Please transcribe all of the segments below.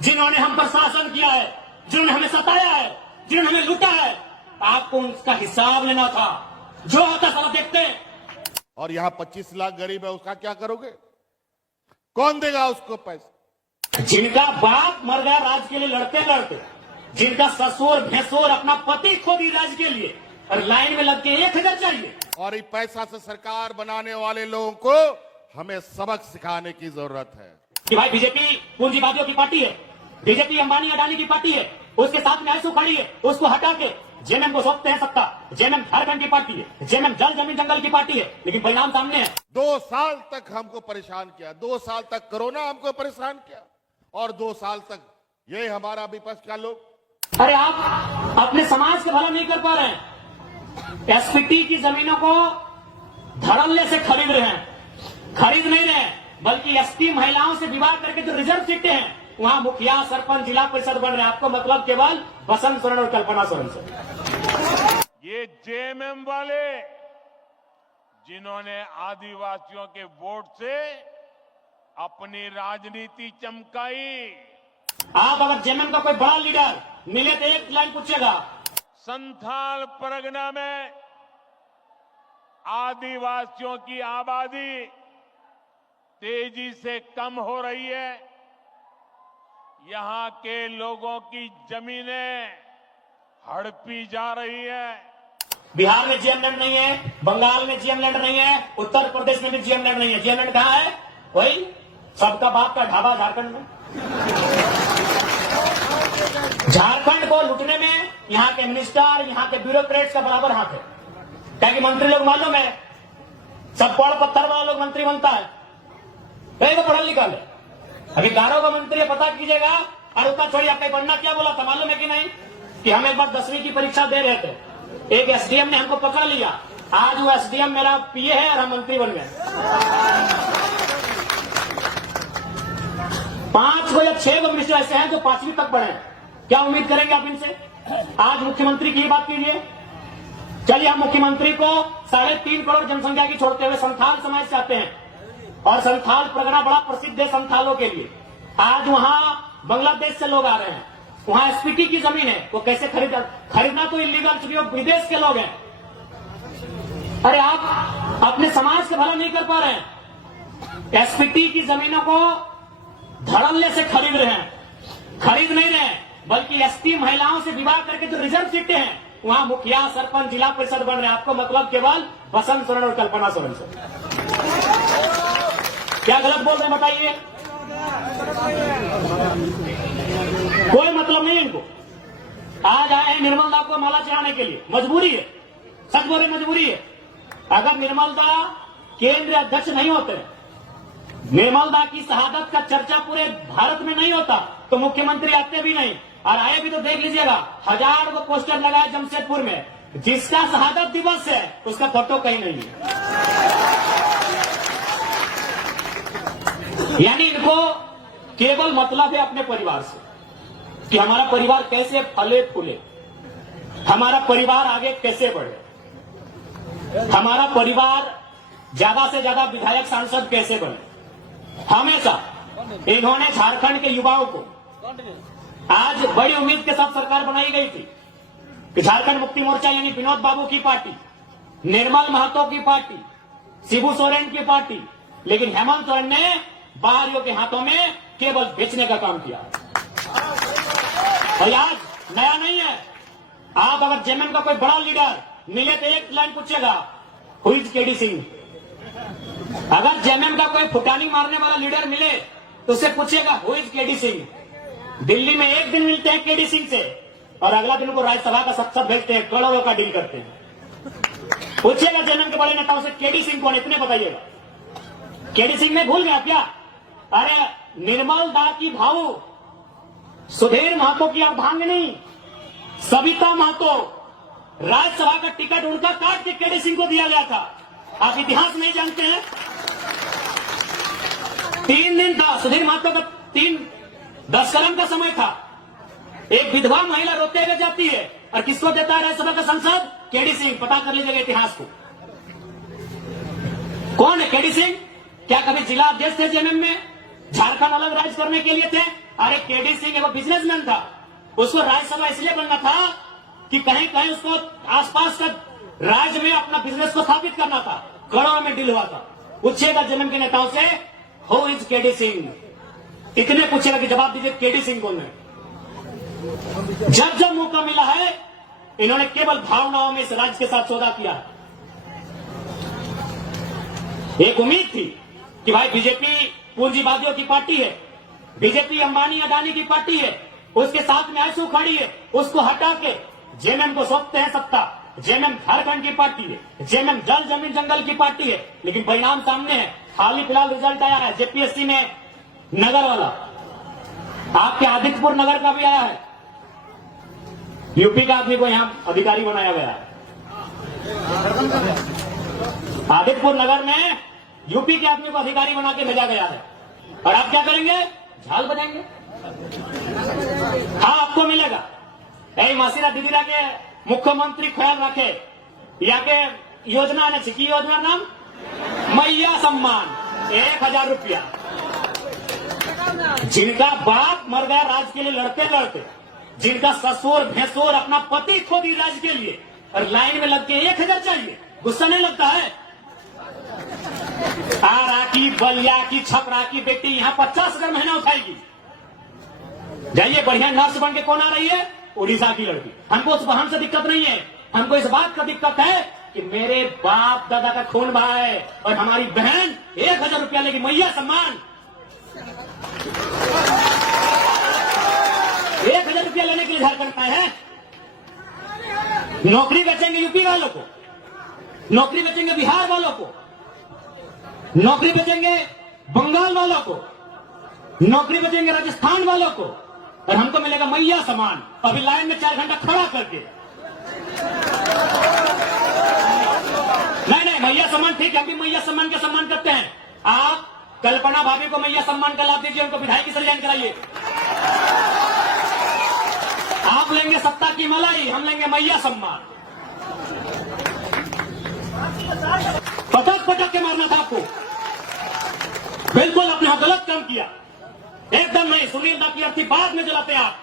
जिन्होंने हम पर शासन किया है, जिन्होंने हमें सताया है, जिन्होंने हमें लूटा है, आपको उनका हिसाब लेना था। जो होता सारा देखते हैं। और यहां 25 लाख गरीब है, उसका क्या करोगे? कौन देगा उसको पैसे? जिनका बाप मर गया राज के लिए लड़ते लड़ते, जिनका ससुर भैंसुर अपना पति खो दी राज के लिए, और लाइन में लग के 1000 चाहिए। और इस पैसा से सरकार बनाने वाले लोगों को हमें सबक सिखाने की जरूरत है कि भाई बीजेपी पूंजीवादियों की पार्टी है, बीजेपी अंबानी अडानी की पार्टी है, उसके साथ में आंसू खड़ी है, उसको हटा के जेएमएम को सौंपते हैं सत्ता। जेएमएम झारखंड की पार्टी है, जेएमएम जल जमीन जंगल की पार्टी है, लेकिन परिणाम सामने है। 2 साल तक हमको परेशान किया, 2 साल तक कोरोना हमको परेशान किया, और 2 साल तक ये हमारा विपक्ष का लोग। अरे आप अपने समाज का भला नहीं कर पा रहे हैं। एसपीटी की जमीनों को धड़ल्ले से खरीद रहे हैं, खरीद नहीं रहे हैं, बल्कि एसटी महिलाओं से विवाह करके जो रिजर्व सीटें हैं, वहां मुखिया सरपंच जिला परिषद बन रहे हैं। आपको मतलब केवल बसंत सोरेन और कल्पना सोरेन से। ये जेएमएम वाले जिन्होंने आदिवासियों के वोट से अपनी राजनीति चमकाई। आप अगर जेएमएम का कोई बड़ा लीडर मिले तो एक लाइन पूछेगा। संथाल परगना में आदिवासियों की आबादी तेजी से कम हो रही है। यहां के लोगों की जमीनें हड़पी जा रही है। बिहार में जीएम लैंड नहीं है, बंगाल में जीएम लैंड नहीं है, उत्तर प्रदेश में भी जीएम लैंड नहीं है। जीएम लैंड कहां है? वही सबका बाप का ढाबा झारखंड में। झारखंड को लूटने में यहाँ के मिनिस्टर, यहाँ के ब्यूरोक्रेट्स का बराबर हाथ है। क्या कि मंत्री लोग मालूम है, सब पढ़ पत्थर वाला लोग मंत्री बनता है, कहीं तो पढ़ल लिखल है। अभी गारों का मंत्री है, पता कीजिएगा। और उतना छोड़ी आपने पढ़ना क्या बोला था मालूम है कि नहीं? कि हम एक बार 10वीं की परीक्षा दे रहे थे, एक एसडीएम ने हमको पकड़ लिया। आज वो एसडीएम मेरा पीए है और हम मंत्री बन गए। 5 को या 6 को मिनिस्टर ऐसे हैं जो 5वीं तक पढ़े। क्या उम्मीद करेंगे आप इनसे? आज मुख्यमंत्री की बात कीजिए। चलिए हम मुख्यमंत्री को 3.5 करोड़ जनसंख्या की छोड़ते हुए संथाल समाज से आते हैं, और संथाल परगना बड़ा प्रसिद्ध है संथालों के लिए। आज वहां बांग्लादेश से लोग आ रहे हैं, वहां एसपीटी की जमीन है, वो कैसे खरीदना तो इलीगल, चूंकि वो विदेश के लोग हैं। अरे आप अपने समाज का भला नहीं कर पा रहे हैं। एसपीटी की जमीनों को धड़ल्ले से खरीद रहे हैं, खरीद नहीं रहे हैं, बल्कि एसटी महिलाओं से विवाह करके जो रिजर्व सीटें हैं, वहां मुखिया सरपंच जिला परिषद बन रहे हैं। आपको मतलब केवल बसंत सोरेन और कल्पना सोरेन से। क्या गलत बोल रहे हैं बताइए? कोई मतलब नहीं इनको। आज आए हैं निर्मल दा को माला चढ़ाने के लिए, मजबूरी है, सच बोले मजबूरी है। अगर निर्मल दा केंद्रीय अध्यक्ष नहीं होते, निर्मल दा की शहादत का चर्चा पूरे भारत में नहीं होता, तो मुख्यमंत्री आते भी नहीं। और आए भी तो देख लीजिएगा, 1000 को पोस्टर लगाए जमशेदपुर में, जिसका शहादत दिवस है उसका फोटो कहीं नहीं है। यानी इनको केवल मतलब है अपने परिवार से, कि हमारा परिवार कैसे फले फूले, हमारा परिवार आगे कैसे बढ़े, हमारा परिवार ज्यादा से ज्यादा विधायक सांसद कैसे बने। हमेशा इन्होंने झारखंड के युवाओं को, आज बड़ी उम्मीद के साथ सरकार बनाई गई थी कि झारखंड मुक्ति मोर्चा यानी विनोद बाबू की पार्टी, निर्मल महतो की पार्टी, शिबू सोरेन की पार्टी, लेकिन हेमंत सोरेन ने बाहरियों के हाथों में केवल बेचने का काम किया। और आज नया नहीं है। आप अगर जेएमएम का कोई बड़ा लीडर मिले तो एक लाइन पूछेगा, हु इज केडी सिंह। अगर जेएमएम का कोई फुटानी मारने वाला लीडर मिले तो उससे पूछेगा, who is KD Singh. Delhi में एक दिन मिलते हैं केडी सिंह से, और अगला दिन उनको राज्यसभा का संसद भेजते हैं, करोड़ों का डील करते हैं। पूछिएगा जेएमएम के बड़े नेताओं से, केडी सिंह कौन, इतने बताइएगा। केडी सिंह में भूल गया क्या? अरे निर्मल दा की भाऊ सुधीर महतो की अर्धांगिनी सविता महतो, राज्यसभा का टिकट उनका काट के केडी सिंह को दिया गया था। आप इतिहास नहीं जानते हैं? 3 दिन था सुधीर महतो का, 10 कलम का समय था। एक विधवा महिला रोते हुए जाती है, और किसको देता है राज्यसभा का सांसद? केडी सिंह। पता कर लीजिएगा इतिहास को, कौन है केडी सिंह। क्या कभी जिला अध्यक्ष थे जेएमएम में? झारखंड अलग राज्य करने के लिए थे? अरे केडी सिंह एगो बिजनेसमैन था, उसको राज्यसभा इसलिए बनना था कि कहीं कहीं उसको आसपास का राज्य में अपना बिजनेस को स्थापित करना था। करोड़ों में डील हुआ था। पूछेगा जन्म के नेताओं से, हु इज केडी सिंह, इतने पूछेगा कि जवाब दीजिए केडी सिंह कौन है। जब जब मौका मिला है इन्होंने केवल भावनाओं में इस राज्य के साथ सौदा किया। एक उम्मीद थी कि भाई बीजेपी पूंजीवादियों की पार्टी है, बीजेपी अंबानी अडानी की पार्टी है, उसके साथ में आंसू खड़ी है, उसको हटा के जेएमएम को सौंपते हैं सत्ता। जेएमएम झारखंड की पार्टी है, जेएमएम जल जमीन जंगल की पार्टी है, लेकिन परिणाम सामने है। हाल ही फिलहाल रिजल्ट आया है जेपीएससी में, नगर वाला, आपके आदित्यपुर नगर का भी आया है। यूपी का आदमी को यहां अधिकारी बनाया गया है। आदित्यपुर नगर में यूपी के आदमी को अधिकारी बना के भेजा गया है। और आप क्या करेंगे? झाल बजाएंगे। हाँ, आपको मिलेगा। यही मासीरा दीदीरा के मुख्यमंत्री ख्याल रखे, या के योजना ने छिकी योजना नाम मैया सम्मान 1000 रुपया। जिनका बाप मर गया राज के लिए लड़ते लड़ते, जिनका ससुर भैंसुर अपना पति खो दी राज के लिए, और लाइन में लग के 1000 चाहिए, गुस्सा नहीं लगता है? आरा की, बलिया की, छपरा की बेटी यहाँ 50,000 महीना उठाएगी। जाइए, बढ़िया नर्स बन के कौन आ रही है? उड़ीसा की लड़की। हमको उस बहन से दिक्कत नहीं है, हमको इस बात का दिक्कत है कि मेरे बाप दादा का खून बहा है और हमारी बहन 1000 रुपया लेगी, मैया सम्मान। 1000 रुपया लेने के लिए झारखंड आए हैं। नौकरी बेचेंगे यूपी वालों को, नौकरी बेचेंगे बिहार वालों को, नौकरी बेचेंगे बंगाल वालों को, नौकरी बेचेंगे राजस्थान वालों को, और हमको मिलेगा मैया सम्मान। अभी लाइन में 4 घंटा खड़ा करके। नहीं, मैया सम्मान ठीक है, हम भी मैया सम्मान का सम्मान करते हैं। आप कल्पना भाभी को मैया सम्मान का लाभ दीजिए, उनको विधायक से ज्वाइन कराइए। आप लेंगे सत्ता की मलाई, हम लेंगे मैया सम्मान। पटक पटक के मारना था आपको। बिल्कुल आपने गलत काम किया, एकदम नहीं। सुनील दा की अर्थी बाद में जलाते आप,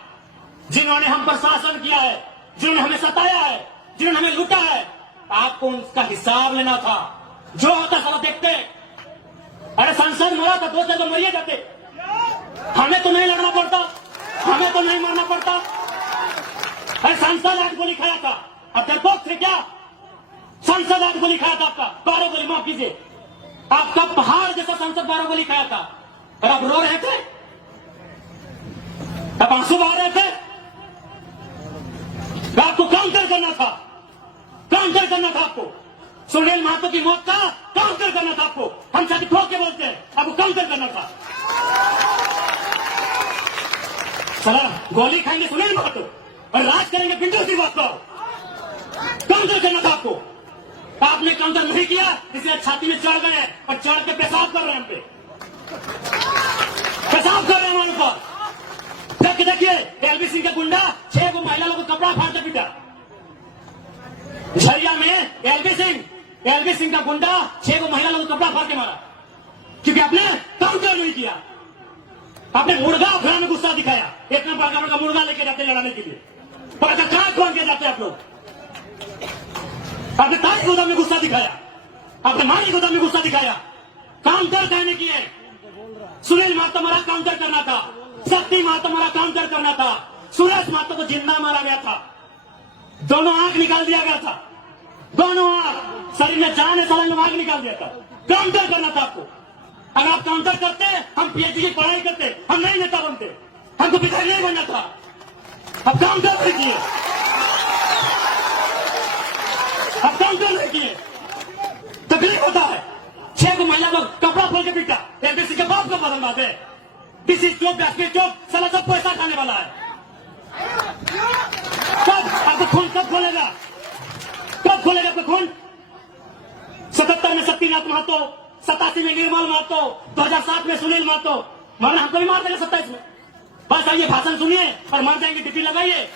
जिन्होंने हम पर शासन किया है, जिन्होंने हमें सताया है, जिन्होंने हमें लूटा है, आपको उसका हिसाब लेना था। जो होता सारा देखते। अरे सांसद मरा था, 2 जगह मरिए जाते, हमें तो नहीं लड़ना पड़ता, हमें तो नहीं मरना पड़ता। अरे सांसद 8 गोली खाया था, अब डरपोक थे क्या? सांसद 8 गोली खाया था, आपका 12 गोली, माफ कीजिए, आपका पहाड़ जैसा सांसद 12 गोली खाया था, और आप रो रहे थे, अब आंसू बहा रहे थे। आपको काउंटर करना था, काउंटर करना था आपको। सुनील महतो की मौत का काउंटर करना था आपको। हम सभी ठोक के बोलते हैं, आपको काउंटर करना था। सर, गोली खाएंगे सुनील महतो और राज करेंगे पिंटू श्रीवास्तव। काउंटर करना था आपको, आपने काउंटर नहीं किया, इसलिए छाती में चढ़ गए और चढ़ के पेशाब कर रहे हैं हम पे, पेशाब कर रहे हैं हमारे ऊपर। देखिए, एलबी सिंह का गुंडा 6 को महिला लोगों को कपड़ा फाड़ के पीटा। झरिया में एलबी सिंह का गुंडा 6 को महिला लोगों को कपड़ा फाड़ के मारा, क्योंकि आपने काउंटर नहीं किया। आपने मुर्गा अखड़ा में गुस्सा दिखाया, इतना बड़ा मुर्गा लेके जाते लड़ाने के लिए, पर कहाँ खोल के जाते आप लोग। आपने ताज गोदाम में गुस्सा दिखाया, आपने मानी गोदाम में गुस्सा दिखाया। काउंटर कहने की है। सुनील महतो हमारा काउंटर करना था, शक्ति महतो हमारा काउंटर करना था, सुरेश महतो को जिंदा मारा गया था, दोनों आंख निकाल दिया गया था, दोनों आंख, शरीर में जान है, सारा आंख निकाल दिया था। काउंटर करना था आपको। अगर आप काउंटर करते, हम पीएचडी की पढ़ाई करते, हम नहीं नेता बनते, हमको विधायक नहीं बनना था। अब काउंटर नहीं किए, अब काउंटर नहीं किए, तकलीफ होता है। 6 को महिला लोग कपड़ा खोल के पीटा, एलबीसी के बाप को बदल बात है। डीसी चौक, व्यासपीठ चौक, साला सब पैसा खाने वाला है। कब आपको खून कब खोलेगा, कब खोलेगा आपका खून? 77 में शक्तिनाथ महतो, 87 में निर्मल महतो, 2007 में सुनील महतो, मरना हमको भी मार देगा 27 में। बस आइए भाषण सुनिए और मर जाएंगे, ड्यूटी लगाइए।